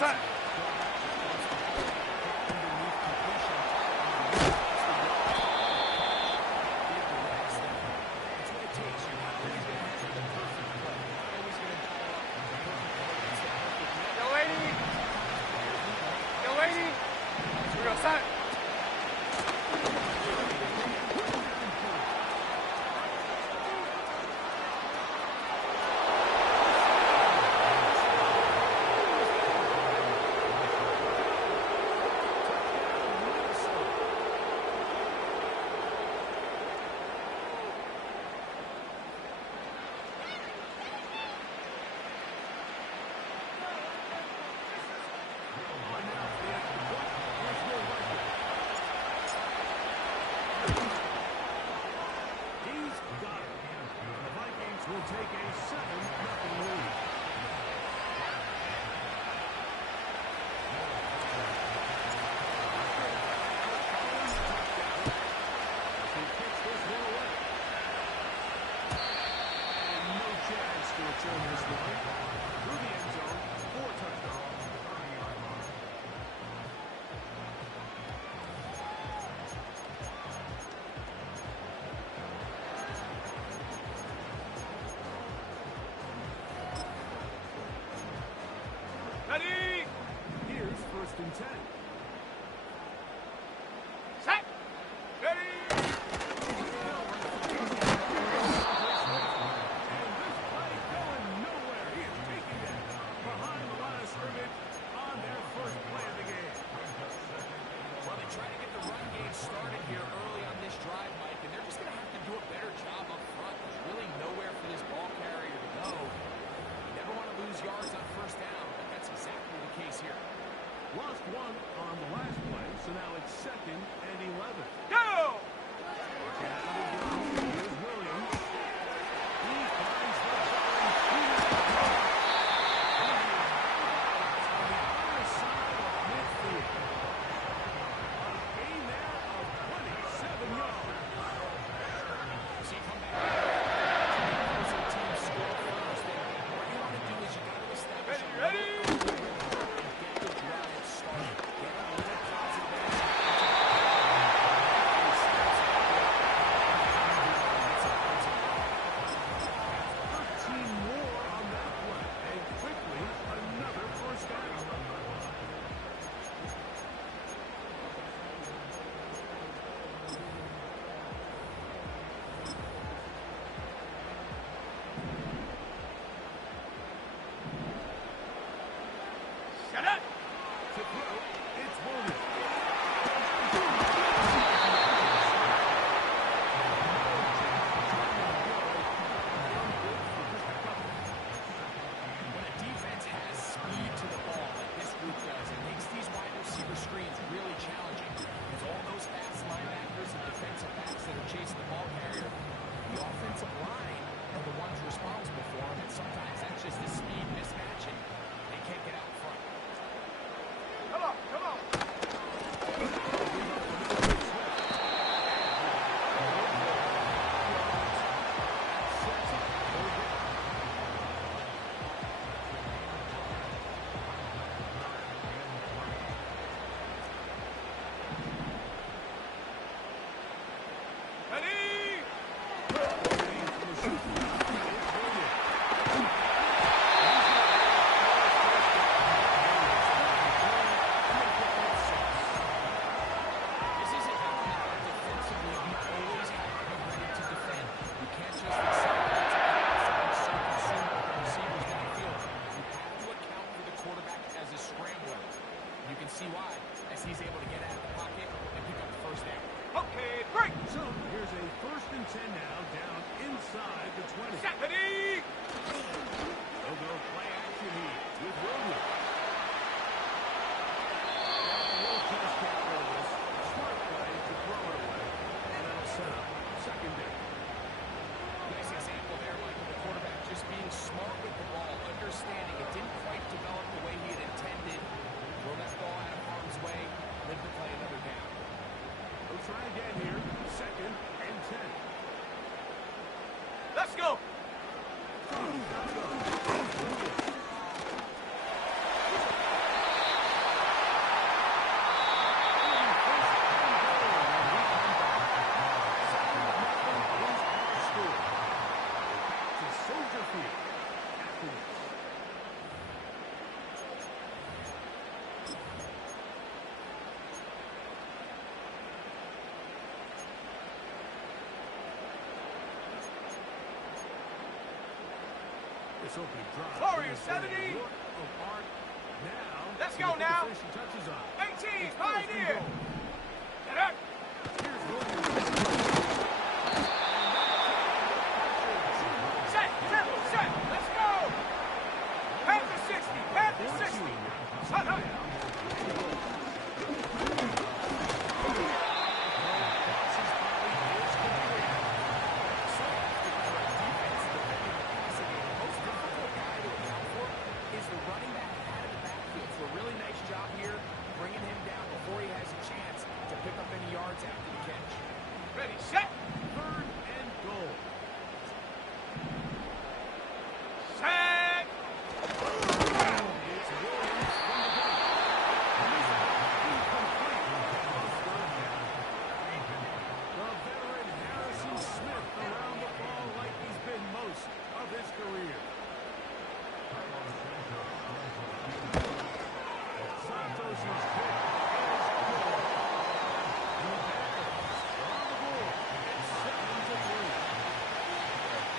set. Ready? Here's 1st and 10. Set. Ready? Yards on 1st down, but that's exactly the case here. Lost 1 on the last play, so now it's 2nd and 11. Go! Here's Williams. He finds the ball. On the other side of midfield. A gain there of 27 yards. So you come back. Team score first. What you want to do is you got to establish Ready? get the drive started. Get a little positive. More on that play, and quickly another 1st down. Shut up! To throw, it's Williams. When a defense has speed to the ball like this group does, it makes these wide receiver screens really challenging. Because all those fast linebackers and defensive backs that are chasing the ball carrier, the offensive line are the ones responsible for them, and sometimes that's just a speed mismatch, and they can't get out front. Come on, come on! Ready? This is an element that defensively you always have to be ready to defend. You can't just accept that it's a pass and be so consumed with the receivers downfield. You have to account for the quarterback as a scrambler. You can see why, as he's able to get out of the pocket and pick up the 1st down. Okay, break! So here's a 1st and 10 now, down inside the 20. Set. Ready? They'll go play action here with Williams. We'll just get rid of this. Smart play to throw it away. And that'll set up 2nd down. Nice example there, Michael. The quarterback just being smart with the ball, understanding it didn't quite develop the way he had intended. Throw that ball out of harm's way, live to play another down. They'll try again here. 2nd and 10. Let's go! this opening drive. Warrior It was a 70. work of art. Now, Let's to go put the now. finishing touches on. 18, It's first and Pioneer. goal. Set up. Here's Williams. Set. Triple set. Let's go. Panther 60. Panther 60. Shut up. Ready, set. Third and goal. Set. It's Williams from the gun. And this is incomplete. Lost third down. The veteran Harrison Smith around the ball like he's been most of his career. Santos' kick is good. The Packers are on the board. It's 7-3.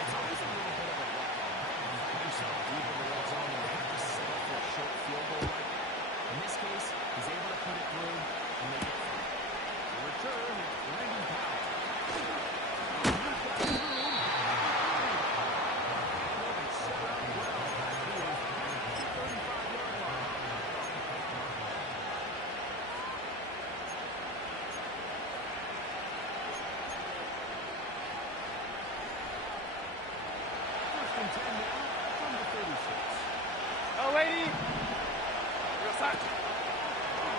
It's always a little bit of a letdown. You find yourself deep in the red zone and you have to settle for a short field goal like that. In this case, he's able to put it through and make it free. The return is Brandon Powell. Set up well. He is at the 35-yard line. First and 10 now from the 36. Go, lady. Real side.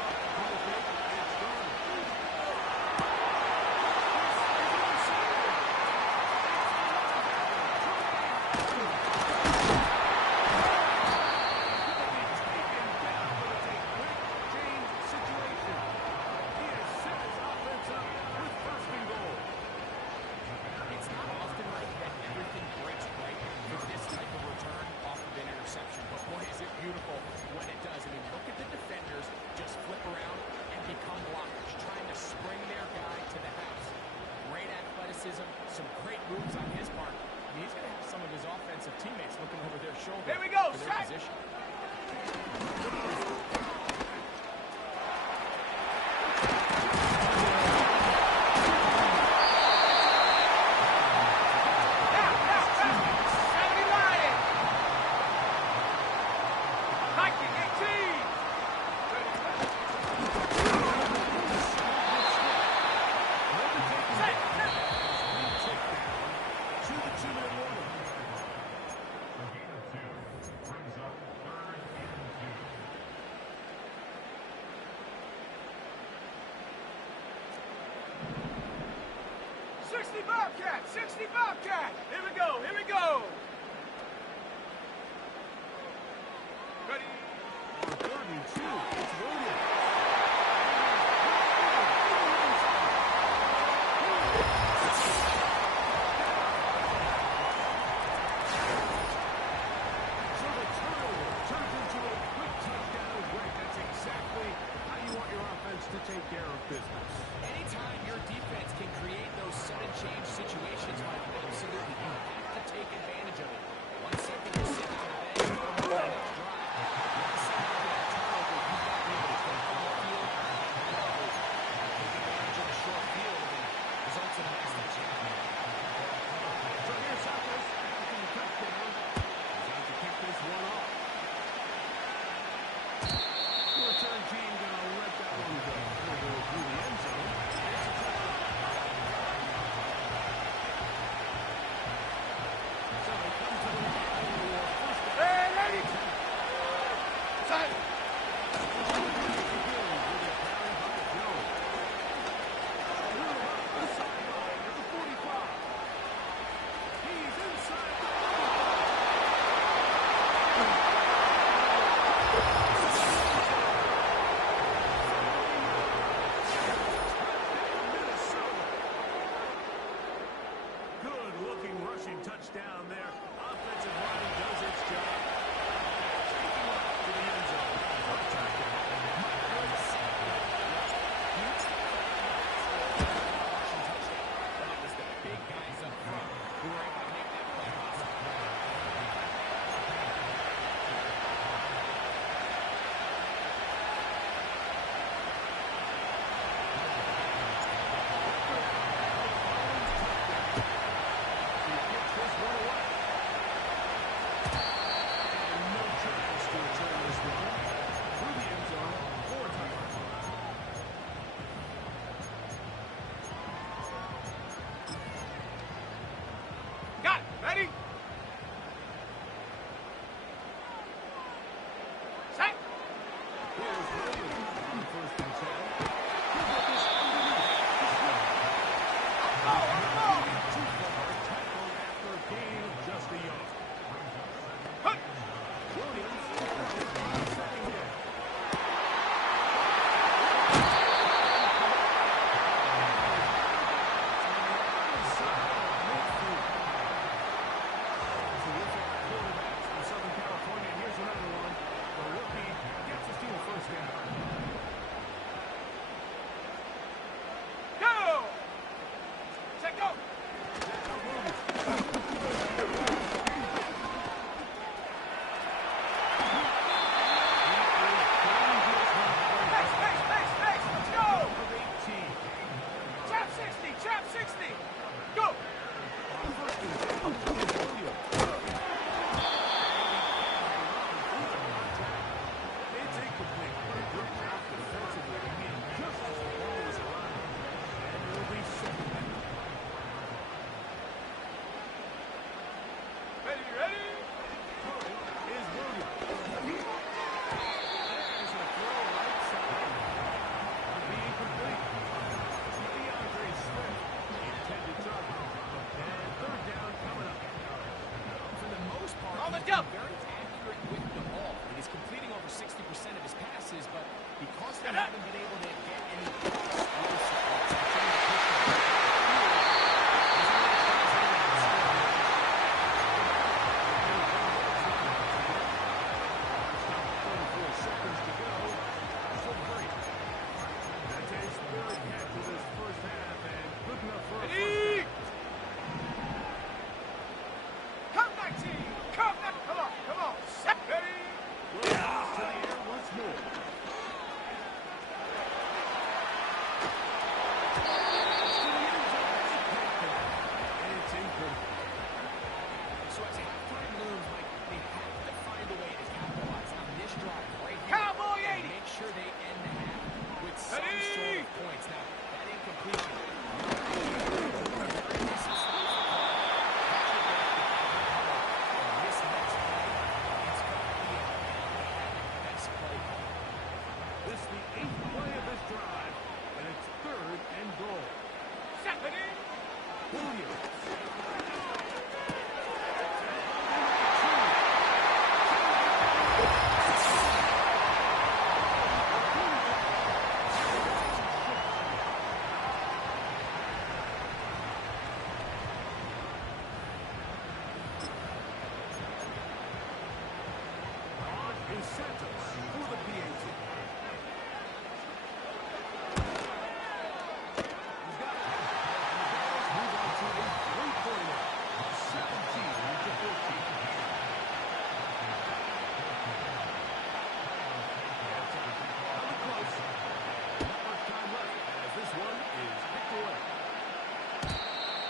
It's gone. It's not often like that everything breaks right for this type of return off of an interception. But boy, is it beautiful when it does. I mean, look at the defenders just flip around and become blockers, trying to spring their guy to the house. Great athleticism, some great moves on his part. I mean, he's going to have some of his offensive teammates looking over their shoulder Here we go, for their sack. position. Now, 70 Lion. Viking 18. Set. To the 2-minute warning. Brings up third and 2. 60 Bobcat. 60 Bobcat. Here we go. Here we go. Ready. On 3rd and 2, it's Williams. So the turnover turns into a quick touchdown. Greg, that's exactly how you want your offense to take care of business. Anytime your defense can create those sudden change situations, Mike, absolutely, you have to take advantage of it. 1 second you're sitting on the bench, go to the next drive. 1 second after that turnover, you got to be able to take on the field, take advantage of the short field, and results in a nice touchdown. So here's Santos after the touchdown. He's out to kick this one off. The return team going to let that one go. It'll go through the end zone. It's a touchdown. So they come to the line for first down. Hey, lady. Side. He's inside the Minnesota. Good-looking rushing touchdown there. Offensive line does its job. Taking off to the end zone. But it was the big guys up front who were able to make that play possible. 60. Go. It's incomplete, but a good job defensively to get just as the ball was arriving. And it will be second down. Ready, ready. Is Williams. There's a throw right side. It'll be incomplete. DeAndre Swift, intended target. And third down coming up. For the most part, On the he's been jump. very accurate with the ball. He's completing over 60% of his passes, but because they haven't been able to get any explosive hits, they're trying to push the ball. Seconds to go. So break. That's his third catch of this first half, and good enough for a first Ready. down. Come 19. Come now. Come on. Come on. Set. Ready. Williams to the air once more. And it's incomplete. So as halftime looms, Mike, they have to find a way to capitalize on this drive right here. Cowboy and 80. make sure they end the half with some Ready. sort of points. Now, that incompletion. Very decent start for Carr. Catch it back to cover. And this next play, it's got to be a best play. This is the 8th play of this drive, and it's third and goal. Set. Ready. Williams. On is Santos for the PAT. He's got it. And the Bears move on to a three-point run. 17-14. Coming close. Not much time left as this one is picked away.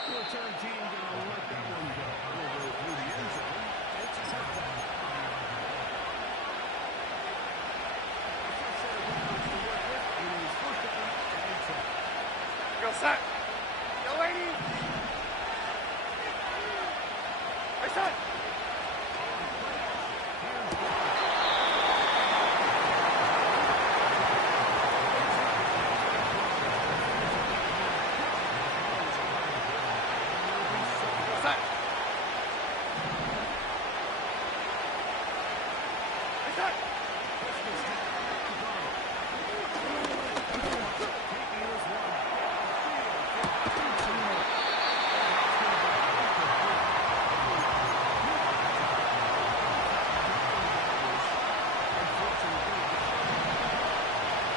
The return team gonna let that one go. Over through the end zone. It's a touchdown. Go set. Go 80. Hey, set. Go set. Hey, set.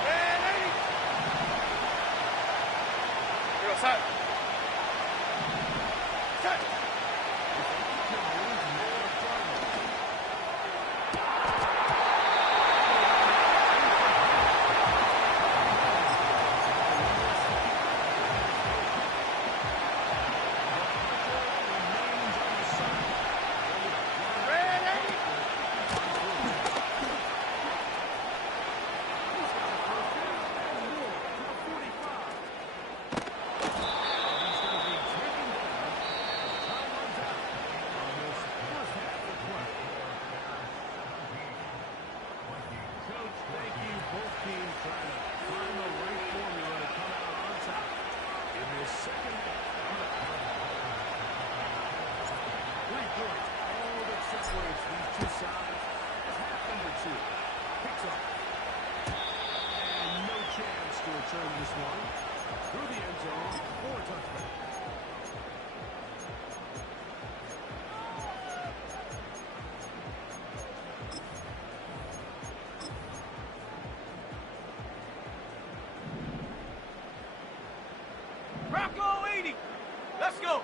Ready. Go set. Set. Ready. Coach, thank you. Both teams trying to find the right formula to come out on top in this second half. 3 points, all that separates these two sides. Half number 2 picks up. And no chance to return this one. Through the end zone for a touchdown. Bronco 80. Let's go.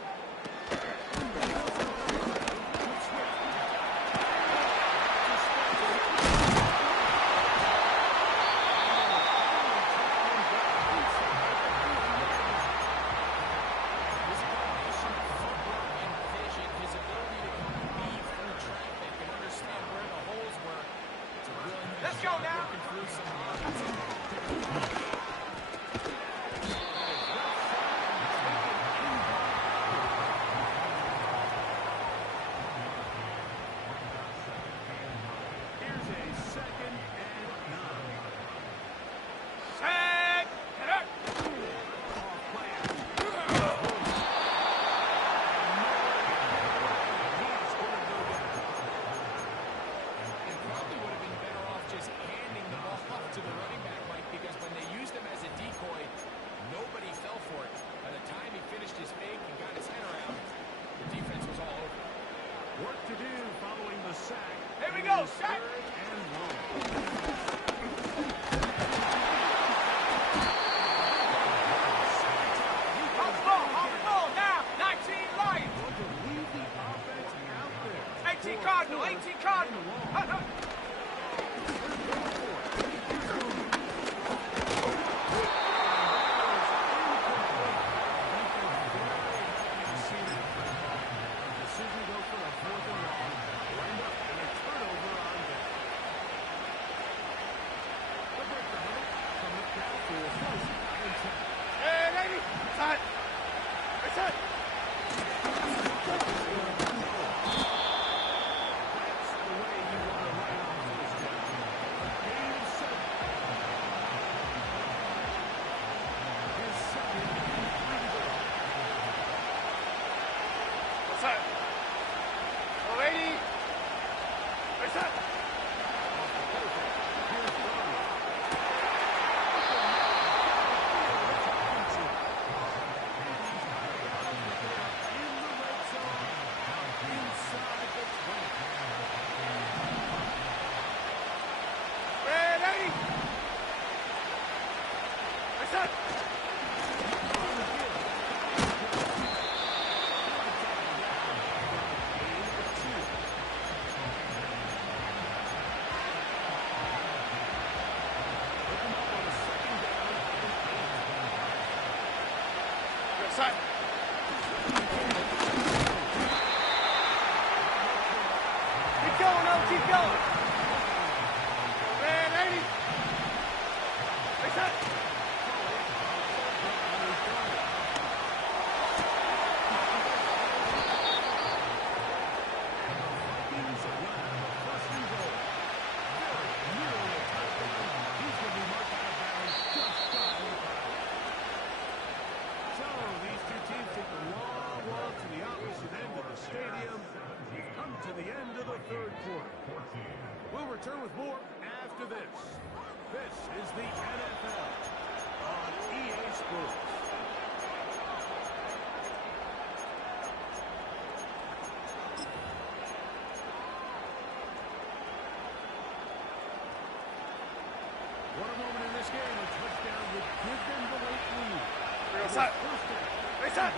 Here's a 2nd and 9. Set. Get up. Off plan. He's going to go down. It probably would have been better off just handing the ball off to the running back, Mike, because when they used him as a decoy, nobody fell for it. By the time he finished his fake and got his head around, the defense was all over. Work to do following the sack. Here we go, It is sack. 3rd and 1. On the ball, now. 19 Lions. Going to leave the offense out there. 18 Cardinal, 18 Cardinal. Decision go for a 4th and long. Wind up and a turnover on that. The break the huddle. Coming up now for 1st and 10. Hey, lady. Set. Set. That's the way you want to write off this game. A game of 7. His 2nd and 3 to go. What's that? Oh, lady. What's that? Here's Ronnie. In the red zone, inside the 20. Hey, lady. What's that? What's that? Keep going, no, keep going. Hey, lady. What's that? So these two teams take a long walk to the opposite end of the stadium. We've come to the end of the 3rd quarter. We'll return with more after this. This is the NFL on EA Sports. What a moment in this game. A touchdown would give them the late lead. What's that? First down. What's that?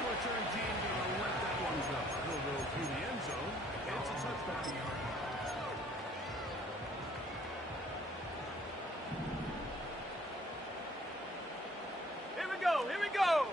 Return team gonna let that one go. He'll go through the end zone. It's a touchdown. Here we go, here we go.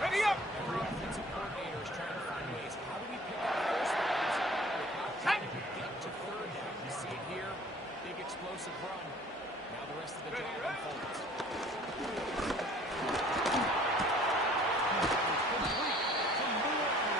Ready up. Every offensive coordinator is trying to find ways. How do we pick up first downs without trying to get to 3rd down? You see it here, big explosive run. Now the rest of the drive unfolds. Complete to Moore.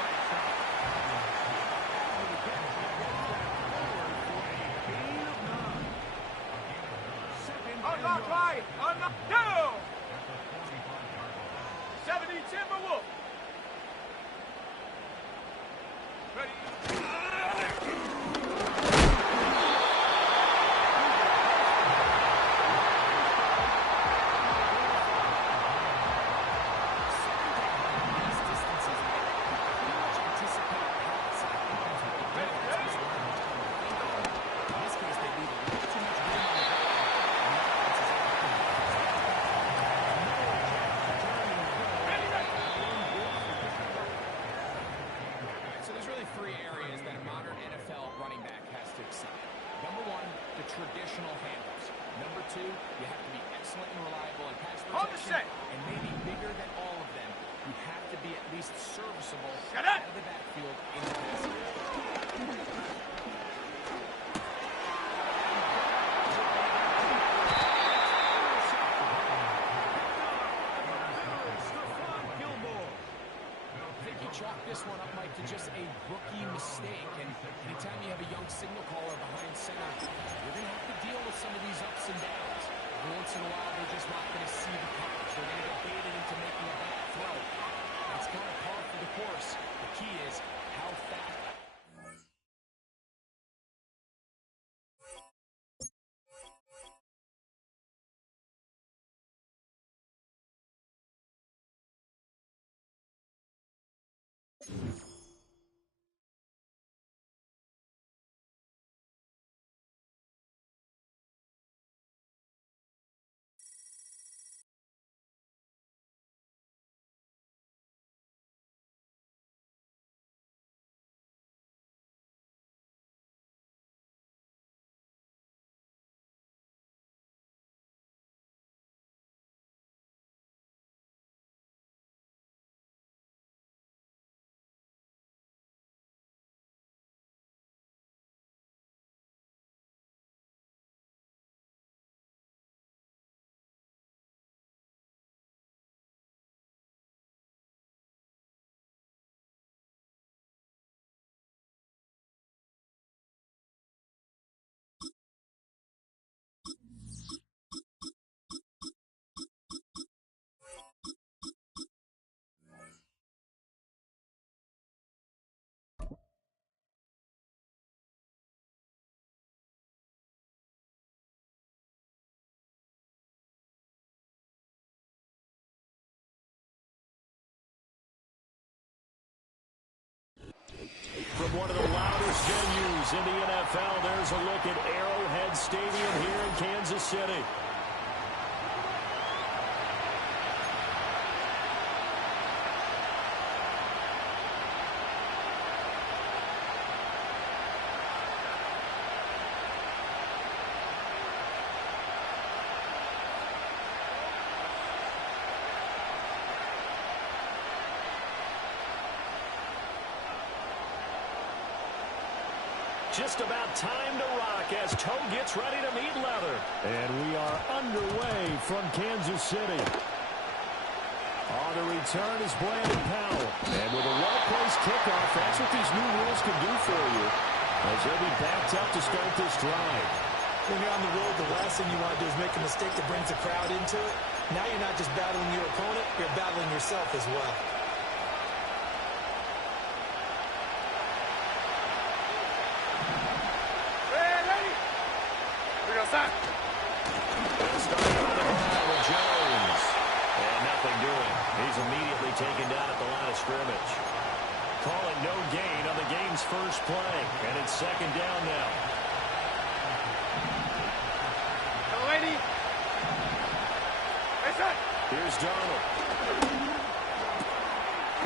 traditional handles. Number two, you have to be excellent and reliable in pass Hold the protection. set. And maybe bigger than all of them, you have to be at least serviceable Shut out up. of the backfield in the passing game. Chalk this one up, Mike, to just a rookie mistake. And anytime you have a young signal caller behind center, you're going to have to deal with some of these ups and downs. Every once in a while, they're just not going to see the coverage. They're going to get baited into making a bad throw. It's kind of par for the course. The key is how fast. From one of the loudest venues in the NFL, there's a look at Arrowhead Stadium here in Kansas City. Just about time to rock as Toe gets ready to meet leather. And we are underway from Kansas City. On the return is Brandon Powell. And with a well-placed kickoff, that's what these new rules can do for you, as they'll be backed up to start this drive. When you're on the road, the last thing you want to do is make a mistake that brings the crowd into it. Now you're not just battling your opponent, you're battling yourself as well. Starting on the ground with Jones. And nothing doing. He's immediately taken down at the line of scrimmage. Calling no gain on the game's first play. And it's second down now. Here's Donald.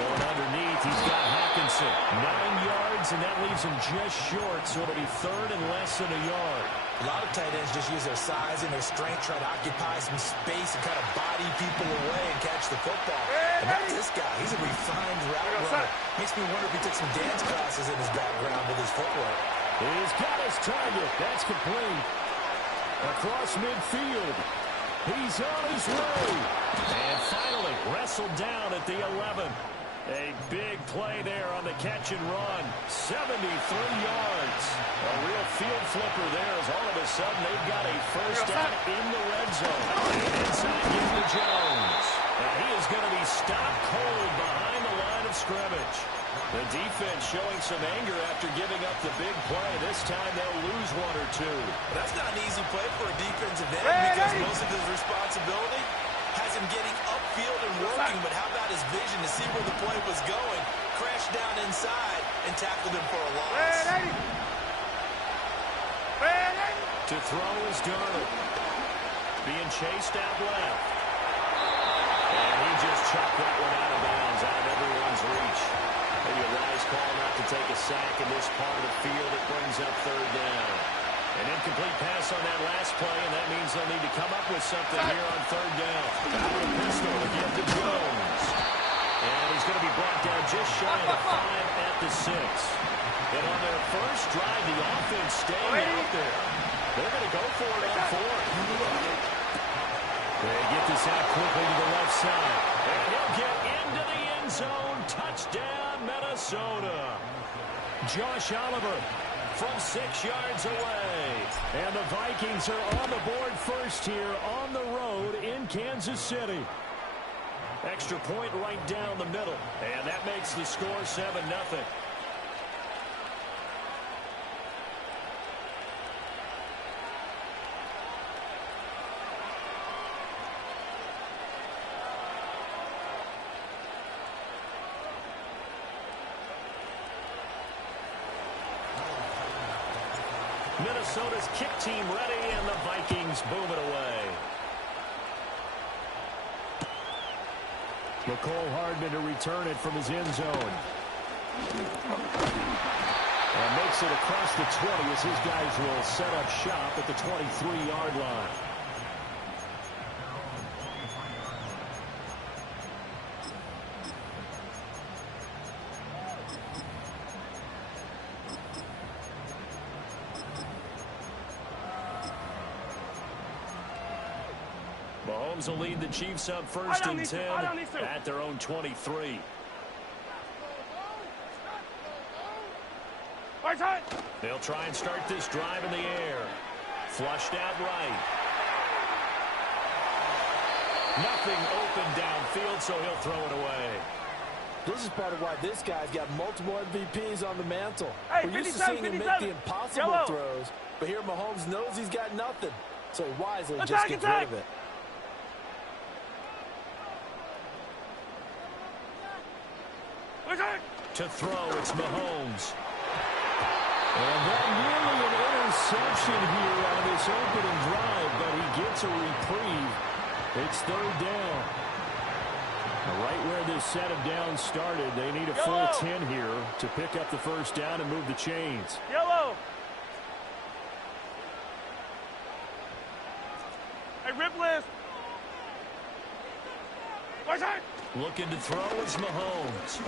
Going underneath, he's got Hawkinson. 9 yards, and that leaves him just short, so it'll be third and less than a yard. A lot of tight ends just use their size and their strength, try to occupy some space and kind of body people away and catch the football. And that's this guy. He's a refined route runner. Makes me wonder if he took some dance classes in his background with his footwork. He's got his target. That's complete. Across midfield. He's on his way. And finally wrestled down at the 11. A big play there on the catch and run. 73 yards. A real field flipper there as all of a sudden they've got a first down in the red zone. And inside gives to Jones. And he is going to be stopped cold behind the line of scrimmage. The defense showing some anger after giving up the big play. This time they'll lose one or two. That's not an easy play for a defensive end because most of his responsibility has him getting upfield and working, but how about his vision to see where the play was going, crashed down inside, and tackled him for a loss. To throw is Darnold. Being chased out left. And he just chucked that one out of bounds, out of everyone's reach. Maybe a wise call not to take a sack in this part of the field. It brings up third down. An incomplete pass on that last play, and that means they'll need to come up with something here on third down. Out of the pistol again to Jones. And he's going to be brought down just shy of the 5 at the 6. And on their first drive, the offense staying out there. They're going to go for it on 4. They get this out quickly to the left side. And he'll get into the end zone. Touchdown, Minnesota. Josh Oliver from 6 yards away. And the Vikings are on the board first here on the road in Kansas City. Extra point right down the middle. And that makes the score 7-0. Minnesota's kick team ready, and the Vikings boom it away. McCole Hardman to return it from his end zone. And makes it across the 20 as his guys will set up shop at the 23-yard line. Mahomes will lead the Chiefs up first and 10 at their own 23. They'll try and start this drive in the air. Flushed out right. Nothing open downfield, so he'll throw it away. This is part of why this guy's got multiple MVPs on the mantle. Hey, We're used to seeing him make the impossible throws, but here Mahomes knows he's got nothing, so he wisely just gets rid of it. To throw, it's Mahomes. And that nearly an interception here on this opening drive, but he gets a reprieve. It's third down. Right where this set of downs started, they need a full 10 here to pick up the first down and move the chains. Yellow. Hey, rip list. Looking to throw is Mahomes.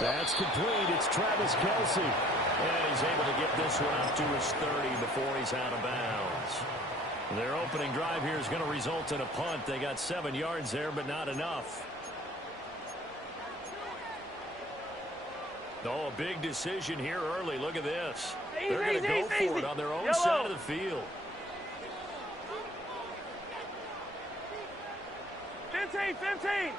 That's complete. It's Travis Kelce. And he's able to get this one up to his 30 before he's out of bounds. Their opening drive here is going to result in a punt. They got 7 yards there, but not enough. Oh, a big decision here early. Look at this. They're going to go for it on their own side of the field. 15.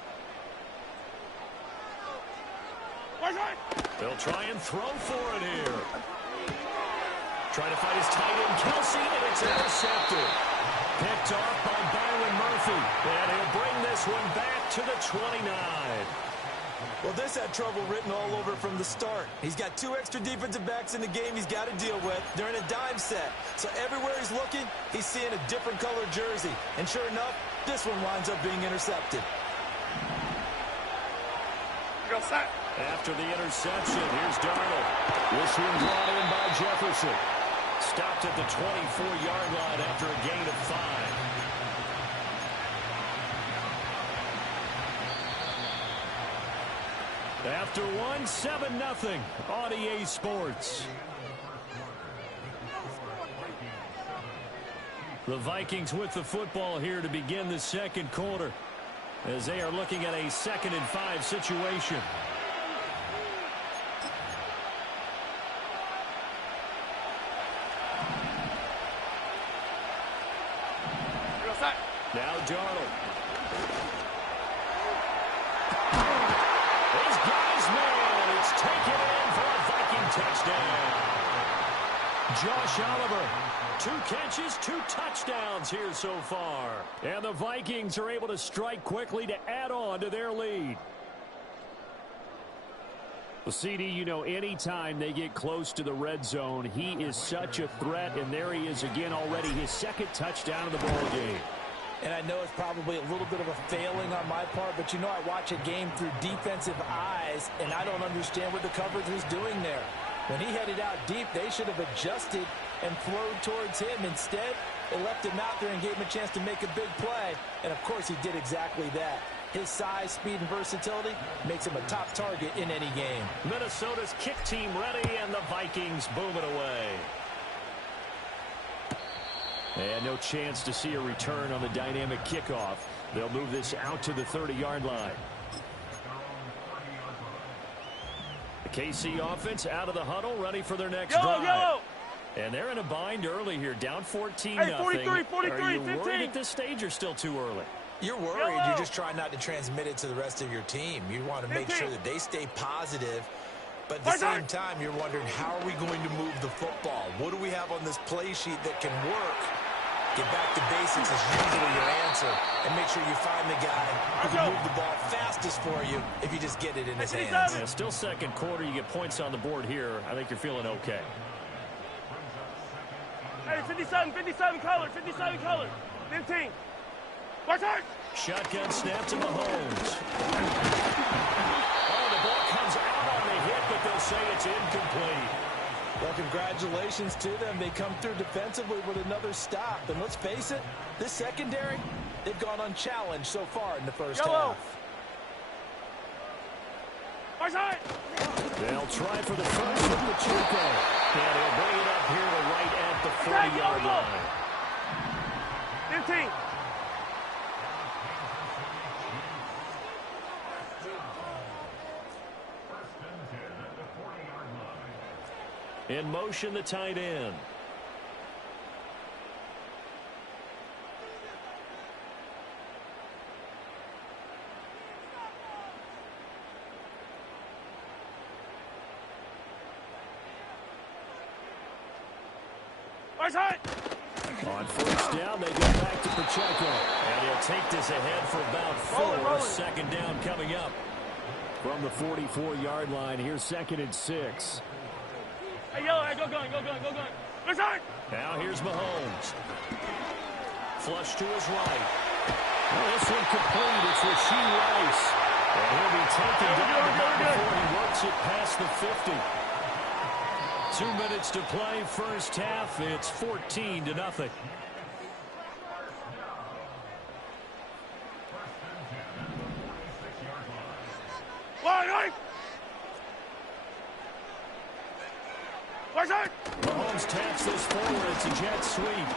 They'll try and throw for it here. Trying to find his tight end, Kelce, and it's intercepted. Picked off by Byron Murphy. And he'll bring this one back to the 29. Well, this had trouble written all over from the start. He's got 2 extra defensive backs in the game he's got to deal with. They're in a dime set. So everywhere he's looking, he's seeing a different color jersey. And sure enough, this one winds up being intercepted. After the interception, here's Darnold. This one brought in by Jefferson. Stopped at the 24-yard line after a gain of 5. After one, 7-0 on EA Sports. The Vikings with the football here to begin the second quarter, as they are looking at a 2nd and 5 situation. Now Darnold. These guys, man, it's taken in for a Viking touchdown. Josh Oliver, 2 catches, 2 touchdowns here so far. And the Vikings are able to strike quickly to add on to their lead. Well, CD, you know, anytime they get close to the red zone, he is such a threat, and there he is again already, his 2nd touchdown of the ball game. And I know it's probably a little bit of a failing on my part, but you know I watch a game through defensive eyes, and I don't understand what the coverage was doing there. When he headed out deep, they should have adjusted and flowed towards him. Instead, they left him out there and gave him a chance to make a big play. And, of course, he did exactly that. His size, speed, and versatility makes him a top target in any game. Minnesota's kick team ready, and the Vikings boom it away. And no chance to see a return on the dynamic kickoff. They'll move this out to the 30-yard line. The KC offense out of the huddle, ready for their next drive. And they're in a bind early here, down 14-0. Hey, 43, 43, Are you 15. worried at this stage or still too early? You're worried. You're just trying not to transmit it to the rest of your team. You want to make sure that they stay positive. But at the same time, you're wondering, how are we going to move the football? What do we have on this play sheet that can work? Get back to basics is usually your answer. And make sure you find the guy who can move the ball fastest for you if you just get it in his hands. Yeah, still second quarter. You get points on the board here. I think you're feeling okay. Hey, 57 color, 57 color. 15. Watch out! Shotgun snap to Mahomes. Oh, the ball comes out on the hit, but they'll say it's incomplete. Well, congratulations to them. They come through defensively with another stop. And let's face it, this secondary, they've gone unchallenged so far in the first half. Watch out! They'll try for the first with Pacheco. And he'll bring it up here to right at the 40-yard line. 15. In motion, the tight end. On first down, they go back to Pacheco. And he'll take this ahead for about 4. Second down coming up. From the 44-yard line, here's 2nd and 6. Hey, yo, hey, go going. Watch out! Now here's Mahomes. Flush to his right. Well, this one complete. It's Rasheed Rice. And he'll be taken down before he works it past the 50. 2 minutes to play, first half. It's 14-0. Mahomes taps this forward. It's a jet sweep.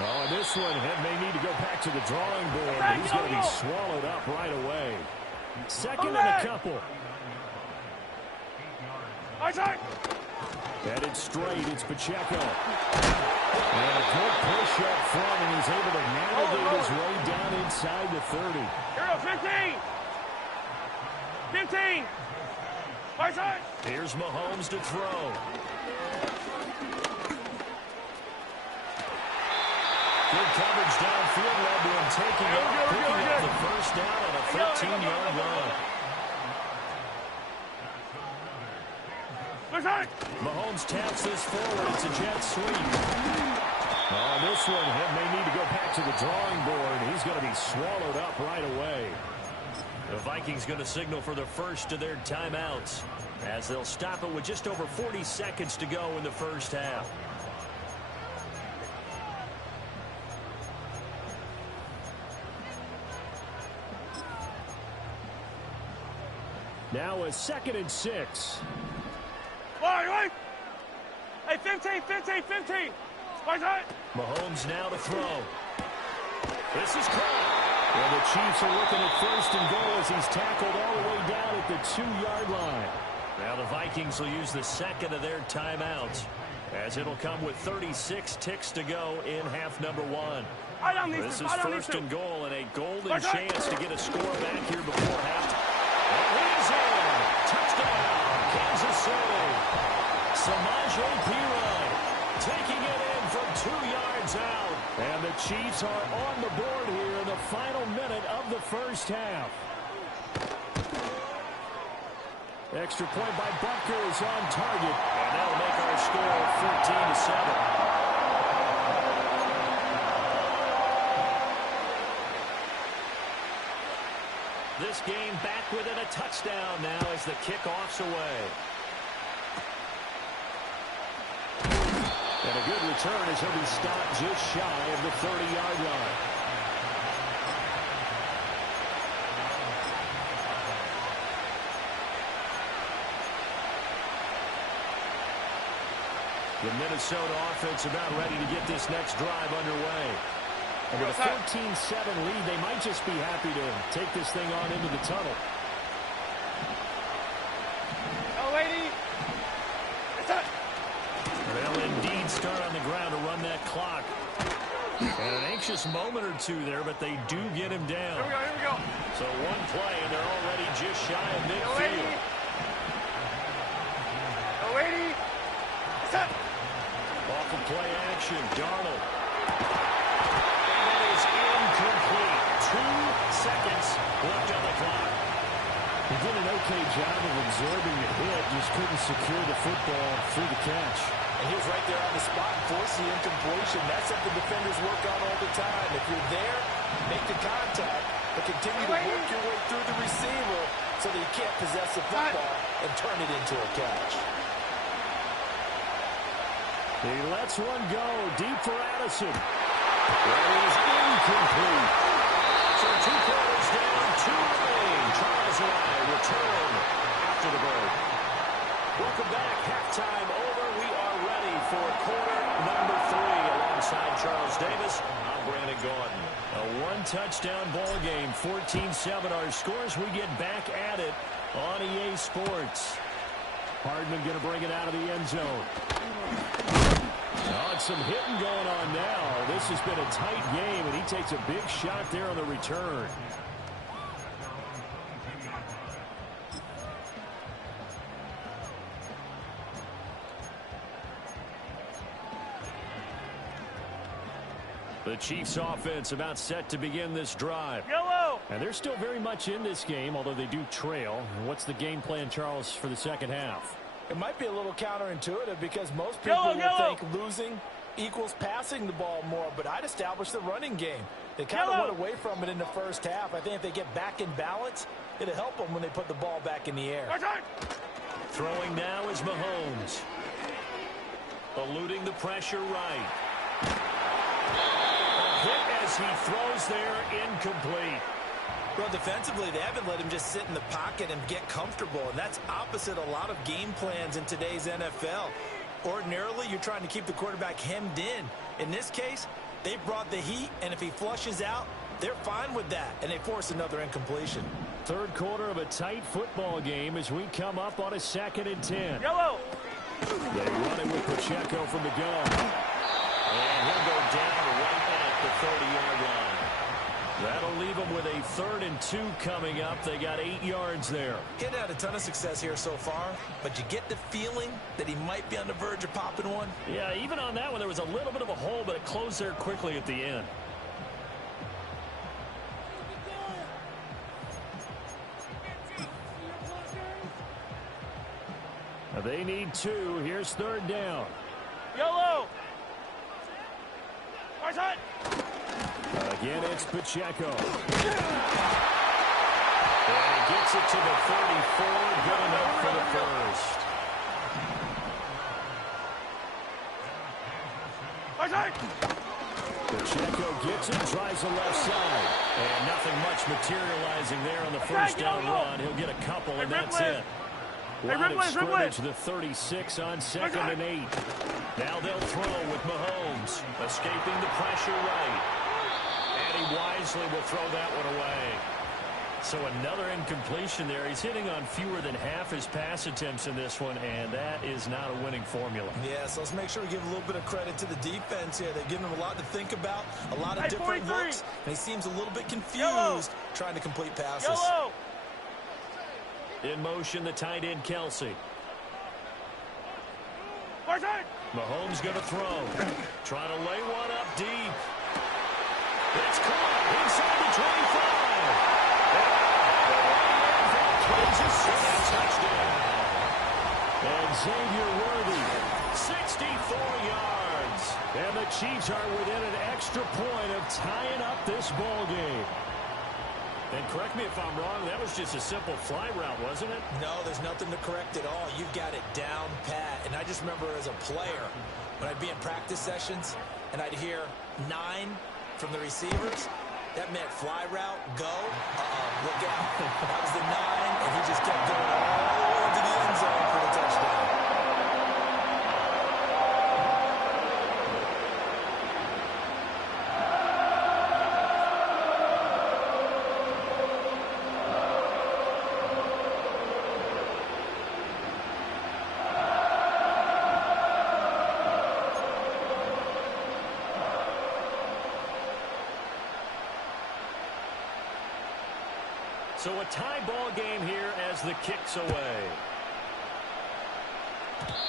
Oh, this one may need to go back to the drawing board. He's going to be swallowed up right away. Second and a couple. Headed straight, it's Pacheco. And a good push up front, and he's able to navigate his way down inside the 30. Here we go, 15. Here's Mahomes to throw. Good coverage downfield, led to him taking off, picking up the first down on a 13-yard run. Mahomes taps this forward. It's a jet sweep. Oh, this one may need to go back to the drawing board. He's going to be swallowed up right away. The Vikings going to signal for the first of their timeouts as they'll stop it with just over 40 seconds to go in the first half. Now a 2nd and 6. Hey, 15. Mahomes now to throw. This is caught. Well, the Chiefs are looking at 1st and goal as he's tackled all the way down at the 2-yard line. Now the Vikings will use the second of their timeouts as it'll come with 36 ticks to go in half number 1. This is 1st and goal and a golden chance to get a score back here before halftime. And he's in. Touchdown, Kansas City. Samaje Perine taking it in from 2 yards out. And the Chiefs are on the board here in the final minute of the first half. Extra point by Butker is on target. And that'll make our score 14-7. This game back within a touchdown now as the kickoff's away. And a good return as he'll be stopped just shy of the 30-yard line. The Minnesota offense about ready to get this next drive underway. And with a 14-7 lead, they might just be happy to take this thing on into the tunnel. Oh, lady. They'll indeed start on the ground to run that clock. And an anxious moment or two there, but they do get him down. Here we go. So one play, and they're already just shy of midfield. Oh, lady. Off of play action, Darnold. And it is incomplete. 2 seconds left on the clock. He did an okay job of absorbing the hit, just couldn't secure the football through the catch. And he was right there on the spot, force the incompletion. That's something defenders work on all the time. If you're there, make the contact, but continue to work your way through the receiver so that you can't possess the football and turn it into a catch. He lets one go deep for Addison. That is incomplete. So 2 quarters down, 2 remain. Charles and I return after the break. Welcome back. Halftime over. We are ready for quarter number 3 alongside Charles Davis. I'm Brandon Gaudin. A 1-touchdown ball game, 14-7 our scores. We get back at it on EA Sports. Hardman going to bring it out of the end zone. Oh, some hitting going on now. This has been a tight game, and he takes a big shot there on the return. The Chiefs offense about set to begin this drive. Yellow. And they're still very much in this game, although they do trail. And what's the game plan, Charles, for the second half? It might be a little counterintuitive because most people would think losing equals passing the ball more, but I'd establish the running game. They kind of went away from it in the first half. I think if they get back in balance, it'll help them when they put the ball back in the air. Throwing now is Mahomes. Eluding the pressure right. A hit as he throws there, incomplete. Well, defensively, they haven't let him just sit in the pocket and get comfortable, and that's opposite a lot of game plans in today's NFL. Ordinarily, you're trying to keep the quarterback hemmed in. In this case, they brought the heat, and if he flushes out, they're fine with that, and they force another incompletion. Third quarter of a tight football game as we come up on a 2nd and 10. Yellow. They run it with Pacheco from the gun. And he'll go down right at the 30-yard line. That'll leave them with a 3rd and 2 coming up. They got 8 yards there. He hadn't had a ton of success here so far, but you get the feeling that he might be on the verge of popping one. Yeah, even on that one, there was a little bit of a hole, but it closed there quickly at the end. They need 2. Here's 3rd down. Yellow. Again, it's Pacheco. And he gets it to the 34. Good enough for the first. Pacheco gets it, tries the left side. And nothing much materializing there on the first down run. He'll get a couple, and that's it. Line of scrimmage, the 36 on 2nd and 8. Now they'll throw with Mahomes, escaping the pressure right. And he wisely will throw that one away. So another incompletion there. He's hitting on fewer than half his pass attempts in this one, and that is not a winning formula. Yeah, so let's make sure we give a little bit of credit to the defense here. They've given him a lot to think about, a lot of different looks, and he seems a little bit confused trying to complete passes. In motion, the tight end, Kelsey. Mahomes going to throw. Trying to lay one up deep. It's caught inside the 25. And Xavier Worthy, 64 yards. And the Chiefs are within an extra point of tying up this ball game. And correct me if I'm wrong, that was just a simple fly route, wasn't it? No, there's nothing to correct at all. You've got it down pat. And I just remember as a player, when I'd be in practice sessions and I'd hear 9 from the receivers, that meant fly route, go, look out. That was the 9, and he just kept going all the way into the end zone for the touchdown. So a tie ball game here as the kick's away.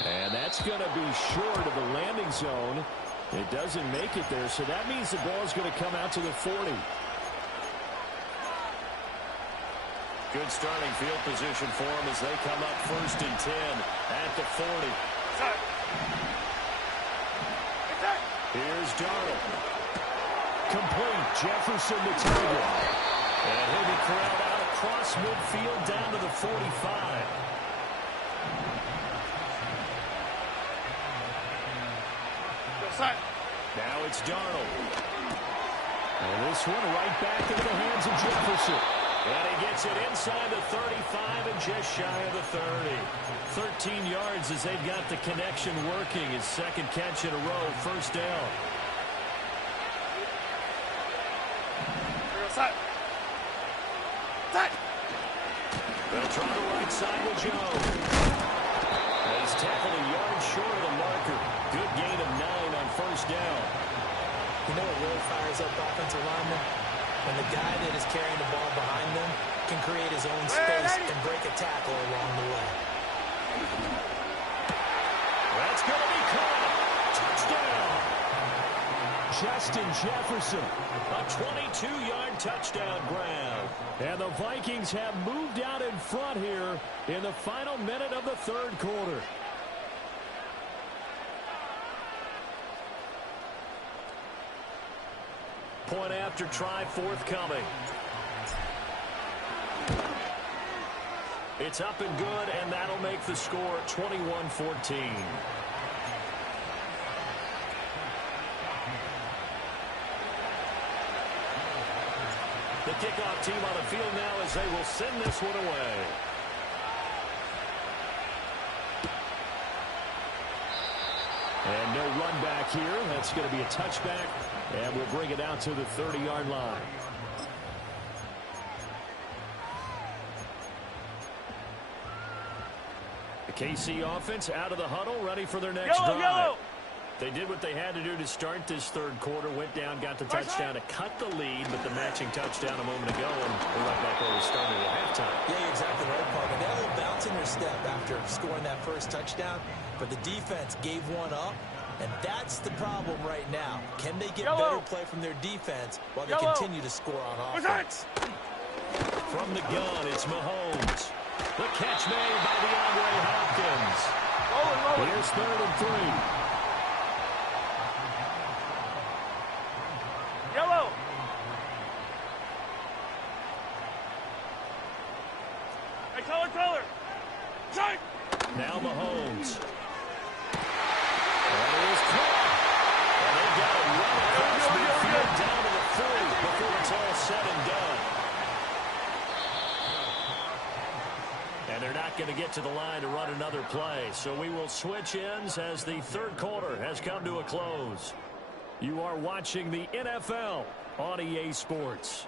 And that's going to be short of the landing zone. It doesn't make it there, so that means the ball's going to come out to the 40. Good starting field position for them as they come up 1st and 10 at the 40. Here's Darnold. Complete. Jefferson the target. And he'll be corralled out across midfield down to the 45. Now it's Darnold. And this one right back into the hands of Jefferson. And he gets it inside the 35 and just shy of the 30. 13 yards as they've got the connection working. His second catch in a row, 1st down. They'll try the right side with Jones. And he's tackled a yard short of the marker. Good gain of 9 on 1st down. You know what really fires up offensive linemen? When the guy that is carrying the ball behind them can create his own space and break a tackle along the way. That's going to be caught. Touchdown. Justin Jefferson, a 22-yard touchdown grab. And the Vikings have moved out in front here in the final minute of the 3rd quarter. Point after try forthcoming. It's up and good, and that'll make the score 21-14. The kickoff team on the field now as they will send this one away. And no run back here. That's going to be a touchback, and we'll bring it out to the 30-yard line. The KC offense out of the huddle, ready for their next drive. They did what they had to do to start this 3rd quarter. Went down, got the touchdown to cut the lead, but the matching touchdown a moment ago, and we're right back where we started at halftime. Yeah, you're exactly right, Parker. They had a little bounce in their step after scoring that 1st touchdown, but the defense gave one up, and that's the problem right now. Can they get better play from their defense while they continue to score on offense? From the gun, it's Mahomes. The catch made by DeAndre Hopkins. Here's 3rd and 3. Now Mahomes. And it is caught. And they've got to run across midfield down to the 40 before it's all said and done. And they're not going to get to the line to run another play. So we will switch ends as the 3rd quarter has come to a close. You are watching the NFL on EA Sports.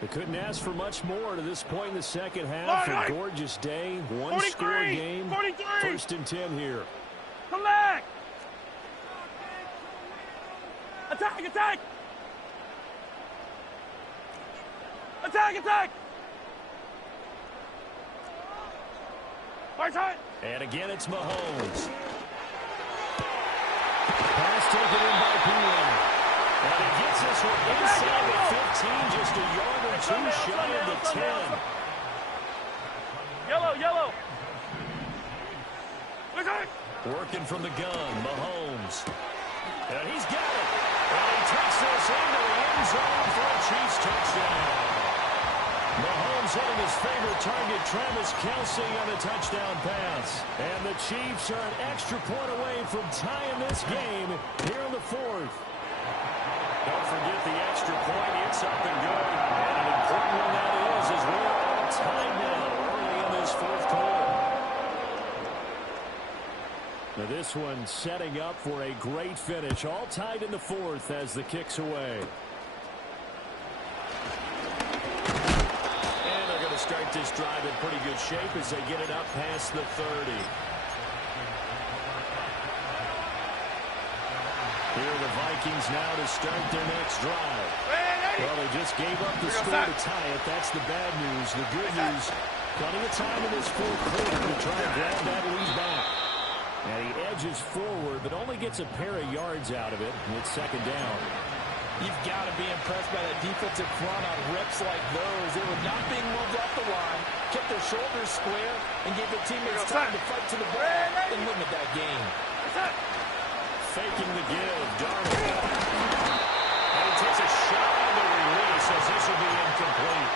They couldn't ask for much more to this point in the 2nd half. A gorgeous day, one-score game. 1st and 10 here. Come back! Attack, attack! Attack, attack! Right side! And again, it's Mahomes. Pass taken in by P.M. And he gets this one inside the 15, just a yard or two shy of the 10. Yellow, yellow. Working from the gun, Mahomes. And he's got it. And he takes this into the end zone for a Chiefs touchdown. Mahomes hitting his favorite target, Travis Kelce, on a touchdown pass. And the Chiefs are an extra point away from tying this game here in the fourth. Don't forget the extra point. It's up and good. And an important one that is, as we are all tied now early in this fourth quarter. Now this one setting up for a great finish. All tied in the fourth as the kick's away. And they're going to start this drive in pretty good shape as they get it up past the 30. Here are the Vikings now to start their next drive. Well, they just gave up the score to tie it. That's the bad news. The good news, plenty of time in this fourth quarter to try and grab that lead back. And he edges forward, but only gets a pair of yards out of it, and it's second down. You've got to be impressed by that defensive front on reps like those. They were not being moved off the line, kept their shoulders square, and gave their teammates time to fight to the ball and limit that game. Faking the give, Darnold. And he takes a shot on the release as this will be incomplete.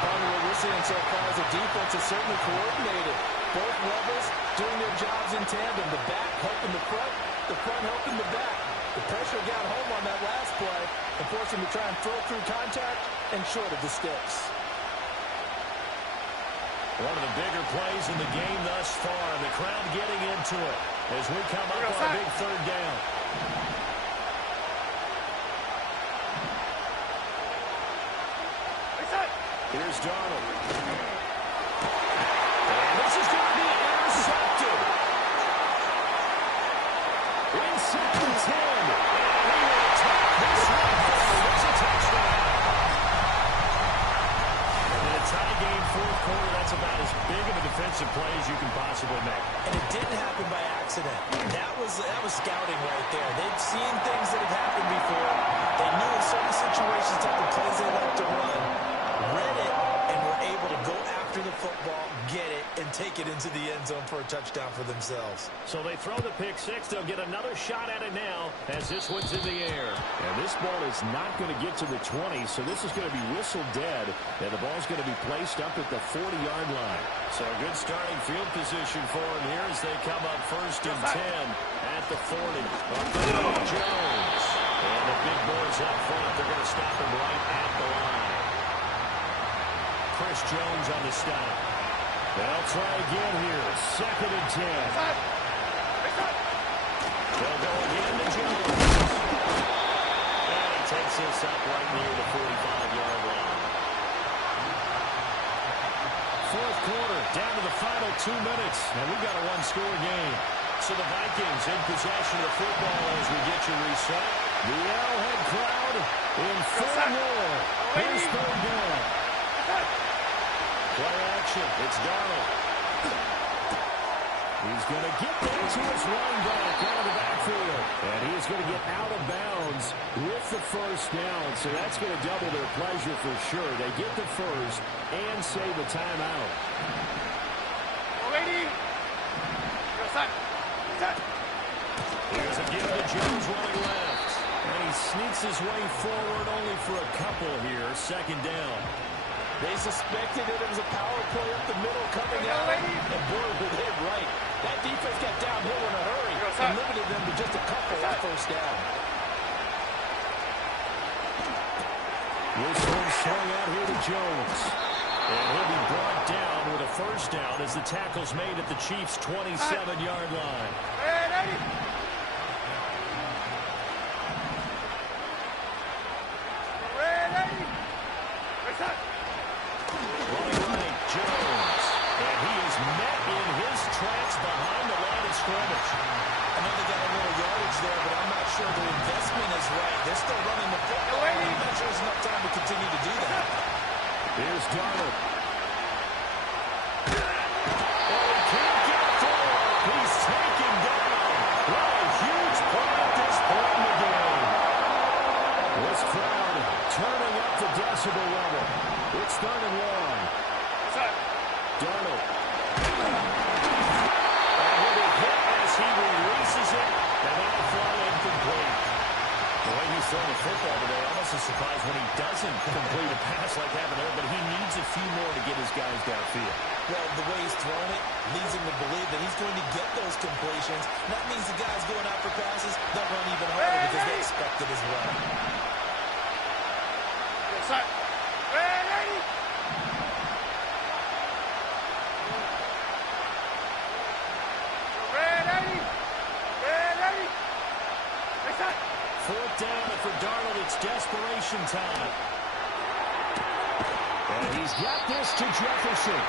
What we're seeing so far as a defense is certainly coordinated. Both levels doing their jobs in tandem. The back helping the front helping the back. The pressure got home on that last play and forced him to try and throw through contact and short of the sticks. One of the bigger plays in the game thus far. The crowd getting into it as we come up on a big third down. Here's Darnold. And this is going to be intercepted. Inside the 10. And he will attack this one. It's a touchdown. In a tie game fourth quarter, that's about as big of a defensive play as you can possibly make. And it didn't happen by accident. That was scouting right there. They'd seen things that had happened before. They knew in certain situations type of plays they like to run. Read it and were able to go after the football, get it, and take it into the end zone for a touchdown for themselves. So they throw the pick six. They'll get another shot at it now as this one's in the air. And this ball is not going to get to the 20, so this is going to be whistled dead. And the ball's going to be placed up at the 40-yard line. So a good starting field position for them here as they come up first and 10 at the 40. Up the middle, Jones. And the big boys up front, they're going to stop him right at the line. Chris Jones on the stop. They'll try again here. Second and 10. They'll go again to Jones. And he takes this up right near the 45-yard line. Fourth quarter, down to the final 2 minutes. And we've got a one-score game. So the Vikings in possession of the football as we get you reset. The Arrowhead crowd in full roar. Here's third down. Play action. It's Darnold. He's going to get there to his running back out of the backfield. And he's going to get out of bounds with the first down. So that's going to double their pleasure for sure. They get the first and save a timeout. Here's a give to Jones running left. And he sneaks his way forward only for a couple here. Second down. They suspected it was a power play up the middle coming out, and boy, were they right. That defense got downhill in a hurry and limited them to just a couple on first down. This one swung out here to Jones. And he'll be brought down with a first down as the tackle's made at the Chiefs' 27-yard line. Running right, Jones. And he is met in his tracks behind the line of scrimmage. I know they got a little yardage there, but I'm not sure the investment is right. They're still running the football. I'm not sure there's enough time to continue to do that. Here's Darnold. Oh, he can't get forward. He's taken down. What a huge play at this point in the game. This crowd decibel level. It's 3rd and long. Darnold. And he'll be hit as he releases it, and that'll fly incomplete. The way he's throwing the football today, almost a surprise when he doesn't complete a pass like that there, but he needs a few more to get his guys downfield. Well, the way he's throwing it leads him to believe that he's going to get those completions. That means the guys going out for passes, they'll run even harder because they expect it as well. Fourth down, and for Darnold, it's desperation time. And he's got this to Jefferson.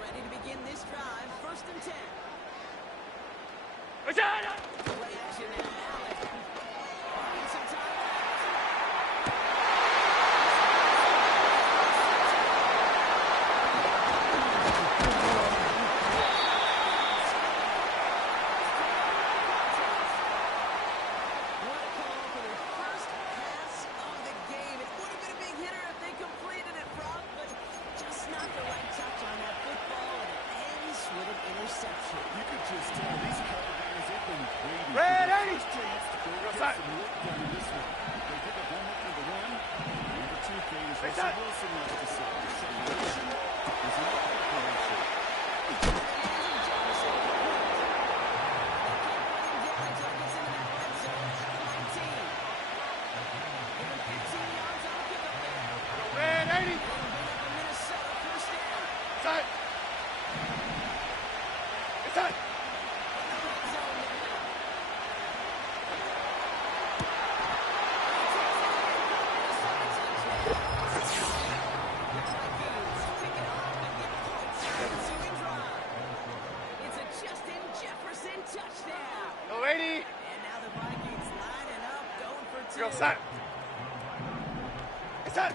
Ready to begin this drive. 1st and 10. Play action now. Allen. Buying some time. Inside. some work done in this one. They pick up home for the one. Number 2 phase. Inside. Russell Wilson likes to say. Separation is not preparation. Red 80. Inside. Inside. It's a Justin Jefferson touchdown. Go 80. And now the Vikings lining up, going for 2. Go inside. Inside.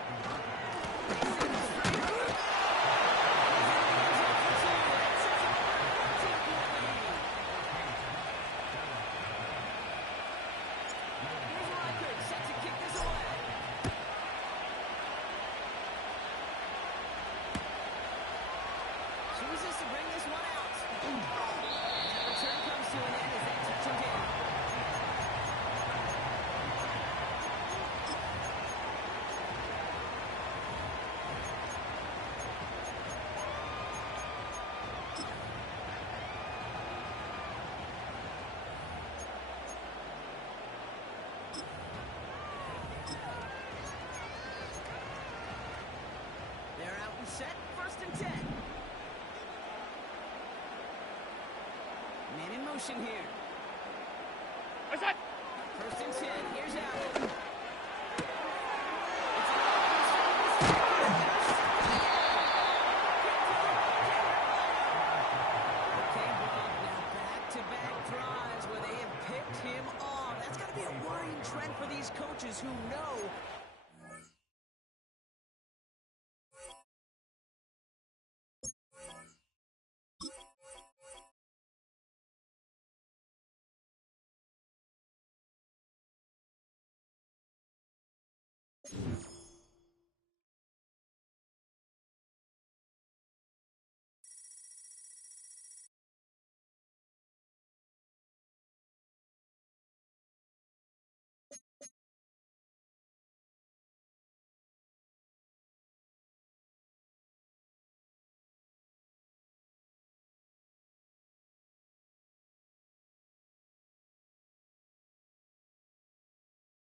Chooses to bring this one out. And that return comes to an end as they touch him down. They're out and set, 1st and 10. Man in motion here. Inside. 1st and 10, here's Allen. Okay, Bob, now back-to-back drives where they have picked him off. That's got to be a worrying trend for these coaches who know